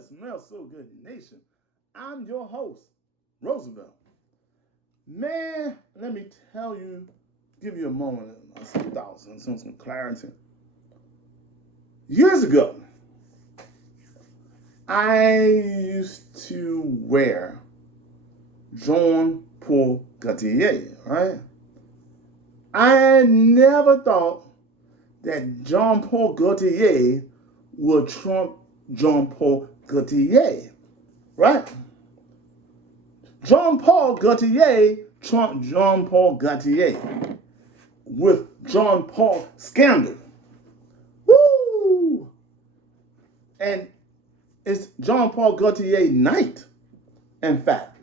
Just Smells So Good Nation. I'm your host, Roosevelt. Man, let me tell you, give you a moment of some thoughts and some clarity. Years ago, I used to wear Jean Paul Gaultier, right? I never thought that Jean Paul Gaultier would trump Jean Paul Gaultier, right? Jean Paul Gaultier trumped Jean Paul Gaultier with Jean Paul Scandal. Woo! And it's Jean Paul Gaultier night, in fact.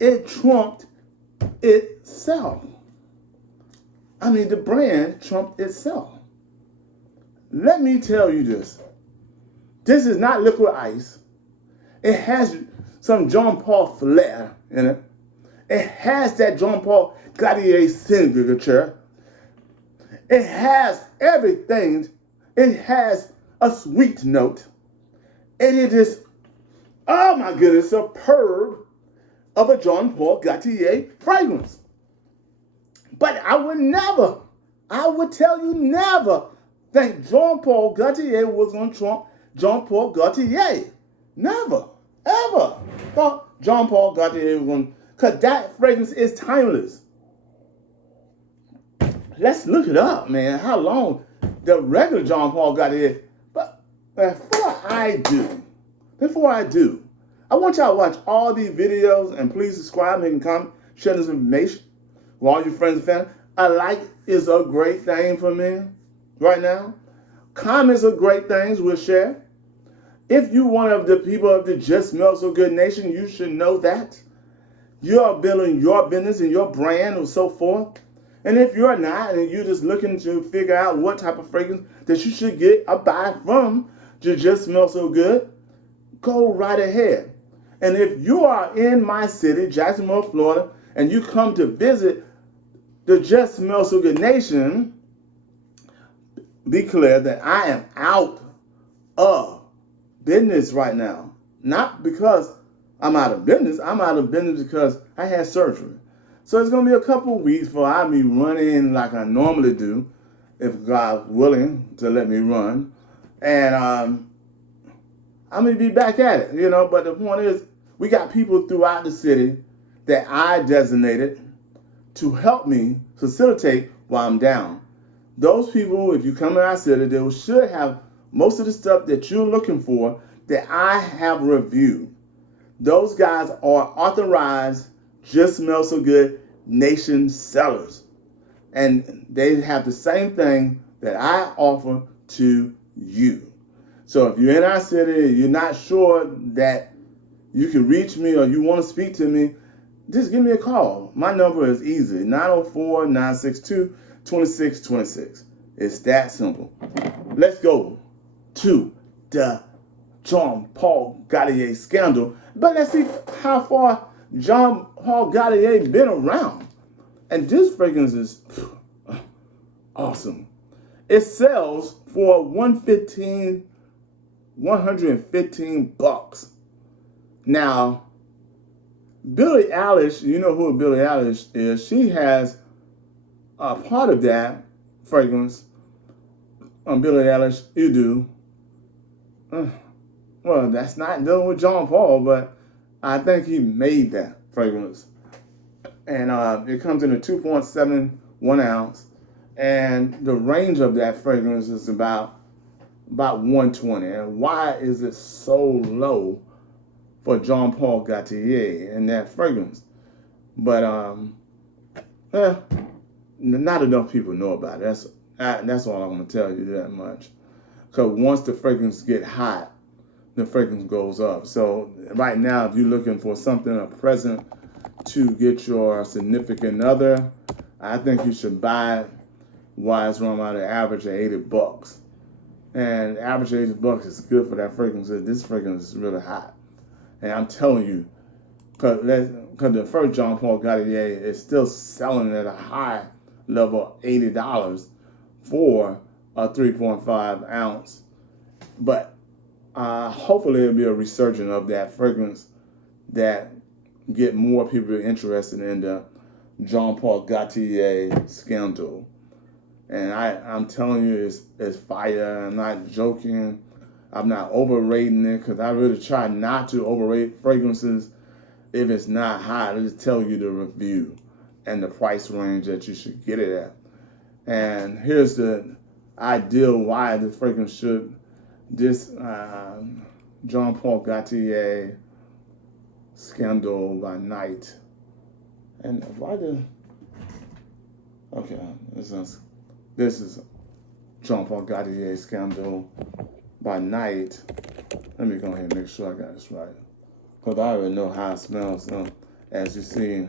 It trumped itself. I mean, the brand trumped itself. Let me tell you this. This is not liquid ice. It has some Jean Paul flair in it. It has that Jean Paul Gaultier signature. It has everything. It has a sweet note. And it is, oh my goodness, superb of a Jean Paul Gaultier fragrance. But I would tell you never think Jean Paul Gaultier was going to trump Jean Paul Gaultier. Never, ever thought Jean Paul Gaultier was going to, because that fragrance is timeless. Let's look it up, man, how long the regular Jean Paul Gaultier. But before I do, I want y'all to watch all these videos and please subscribe, make a comment, share this information with all your friends and family. A like is a great thing for me right now. Comments are great things we'll share. If you're one of the people of the Just Smells So Good Nation, you should know that. You are building your business and your brand and so forth. And if you're not, and you're just looking to figure out what type of fragrance that you should get or buy from to Just Smell So Good, go right ahead. And if you are in my city, Jacksonville, Florida, and you come to visit the Just Smell So Good Nation, be clear that I am out of business right now. Not because I'm out of business. I'm out of business because I had surgery. So it's going to be a couple of weeks before I be running like I normally do, if God's willing to let me run. And I'm going to be back at it, you know. But the point is, we got people throughout the city that I designated to help me facilitate while I'm down. Those people, if you come to our city, they should have most of the stuff that you're looking for that I have reviewed. Those guys are authorized Just Smell So Good Nation sellers. And they have the same thing that I offer to you. So if you're in our city, you're not sure that you can reach me or you want to speak to me, just give me a call. My number is easy, 904-962-2626. It's that simple. Let's go to the Jean Paul Gaultier Scandal. But let's see how far Jean Paul Gaultier been around. And this fragrance is awesome. It sells for $115. Now, Billie Eilish, you know who Billie Eilish is. She has a part of that fragrance on Billie Eilish. You do. Well, that's not dealing with Jean Paul, but I think he made that fragrance. And it comes in a 2.71 ounce. And the range of that fragrance is about 120. And why is it so low for Jean Paul Gaultier and that fragrance? But not enough people know about it. That's all I'm going to tell you, that much. Because once the fragrance get hot, the fragrance goes up. So right now, if you're looking for something, a present to get your significant other, I think you should buy Wise Rum at an average of $80. And average $80 is good for that fragrance. This fragrance is really hot. And I'm telling you, because the first Jean Paul Gaultier is still selling at a high level, $80 for a 3.5 ounce. But hopefully it'll be a resurgence of that fragrance that get more people interested in the Jean Paul Gaultier Scandal. And I'm telling you, it's fire. I'm not joking. I'm not overrating it, because I really try not to overrate fragrances. If it's not high, I just tell you the review and the price range that you should get it at. And here's the ideal why this fragrance should, this Jean Paul Gaultier Scandal by night. And why the, okay, this is Jean Paul Gaultier Scandal by night. Let me go ahead and make sure I got this right, because I already know how it smells. As you see,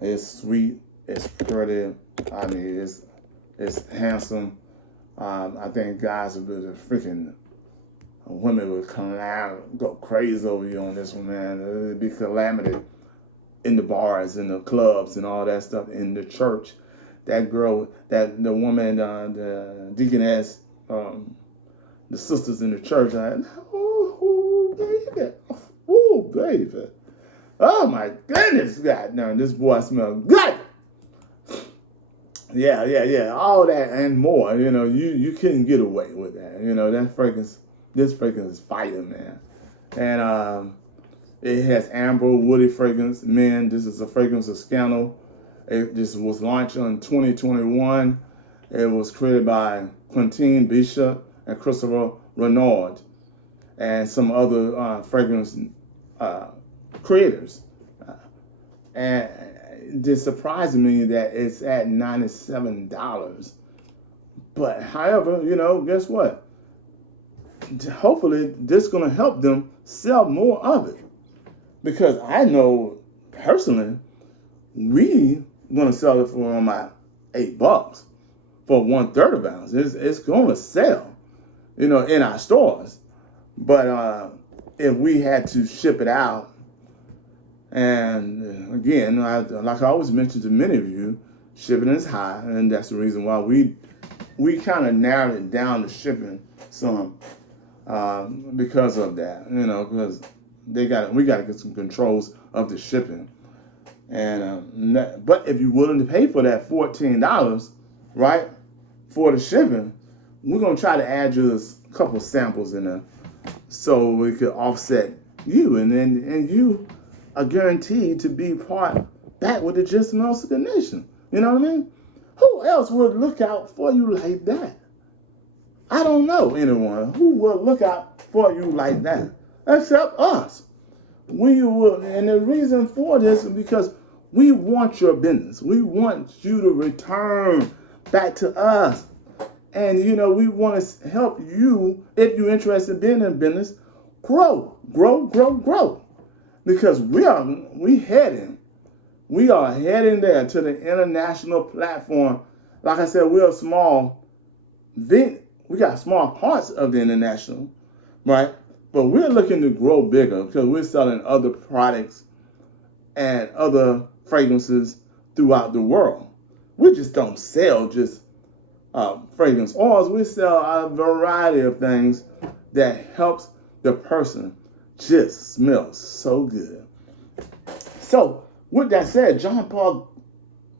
it's sweet, it's pretty. I mean, it's handsome. I think guys would be freaking, women would go crazy over you on this one, man. It'd be calamity in the bars, in the clubs, and all that stuff, in the church. That girl, the woman, the deaconess, the sisters in the church, oh, baby, oh, baby. Oh, my goodness, God, no, this boy smells good. Yeah, all that and more. You couldn't get away with that. That fragrance, this fragrance is fire, man. And it has amber, woody fragrance. Man, this is a fragrance of Scandal. This was launched in 2021. It was created by Quentin Bishop and Christopher Renaud and some other fragrance creators. And it surprised me that it's at $97. But however, guess what? Hopefully this is going to help them sell more of it. Because I know personally, we going to sell it for my $8 for 1/3 of ounce. It's going to sell, in our stores. But if we had to ship it out, and again, like I always mention to many of you, shipping is high, and that's the reason why we kind of narrowed it down to shipping some, because of that, because we got to get some controls of the shipping. And but if you're willing to pay for that $14, right, for the shipping, we're gonna try to add just a couple samples in there, so we could offset you, and you are guaranteed to be back with the Just Smells of the Nation. You know what I mean? Who else would look out for you like that? I don't know anyone who will look out for you like that, except us. We will, and the reason for this is because we want your business. We want you to return back to us. And, we want to help you, if you're interested in being in business, grow. Because we are heading there to the international platform. Like I said, we're small. We got small parts of the international, right? But we're looking to grow bigger because we're selling other products and other fragrances throughout the world. We just don't sell just fragrance oils. We sell a variety of things that helps the person just smell so good. So, with that said, Jean Paul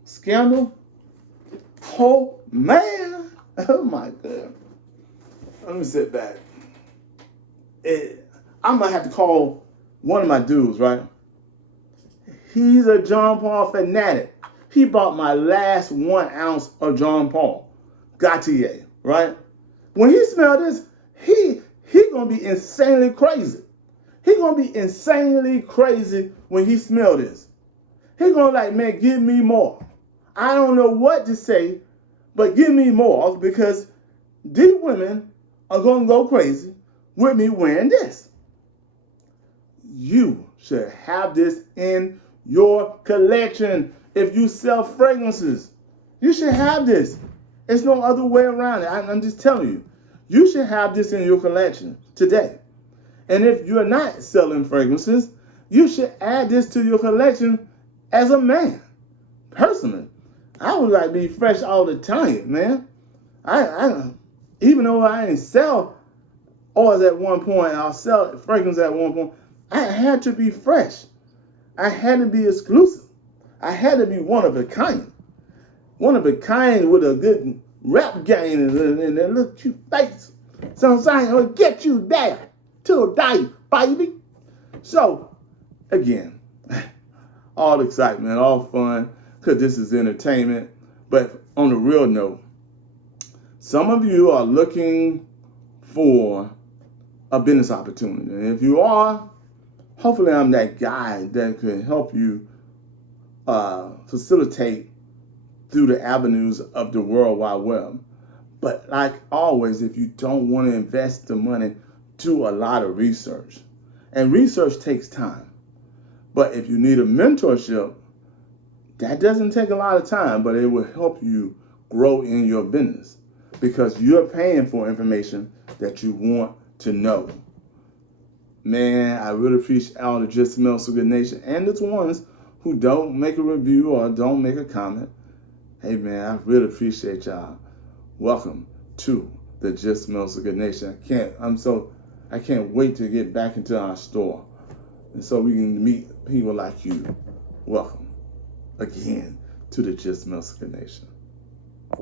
Scandal, oh man, oh my God. Let me sit back. I'm going to have to call one of my dudes, right? He's a Jean Paul fanatic. He bought my last 1 ounce of Jean Paul Gaultier, right? When he smelled this, he going to be insanely crazy. He going to be insanely crazy when he smell this. He going to like, man, give me more. I don't know what to say, but give me more, because these women are going to go crazy with me wearing this. You should have this in your collection. If you sell fragrances, you should have this. There's no other way around it. I'm just telling you. You should have this in your collection today. And if you're not selling fragrances, you should add this to your collection as a man. Personally, I would like to be fresh all the time, man. I even though I didn't sell oils at one point, I'll sell fragrance at one point. I had to be fresh. I had to be exclusive. I had to be one of a kind. One of a kind with a good rap game and a little cute face. So I'm saying, I'll get you there till die, baby. So, again, all excitement, all fun, because this is entertainment. But on the real note, some of you are looking for a business opportunity. And if you are, hopefully I'm that guy that can help you facilitate through the avenues of the World Wide Web. But like always, if you don't want to invest the money, do a lot of research. And research takes time. But if you need a mentorship, that doesn't take a lot of time, but it will help you grow in your business because you're paying for information that you want to know. Man, I really appreciate all the Just Smells So Good Nation and the ones who don't make a review or don't make a comment. Hey man, I really appreciate y'all. Welcome to the Just Smells So Good Nation. I can't wait to get back into our store and so we can meet people like you. Welcome again to the Just Smells So Good Nation.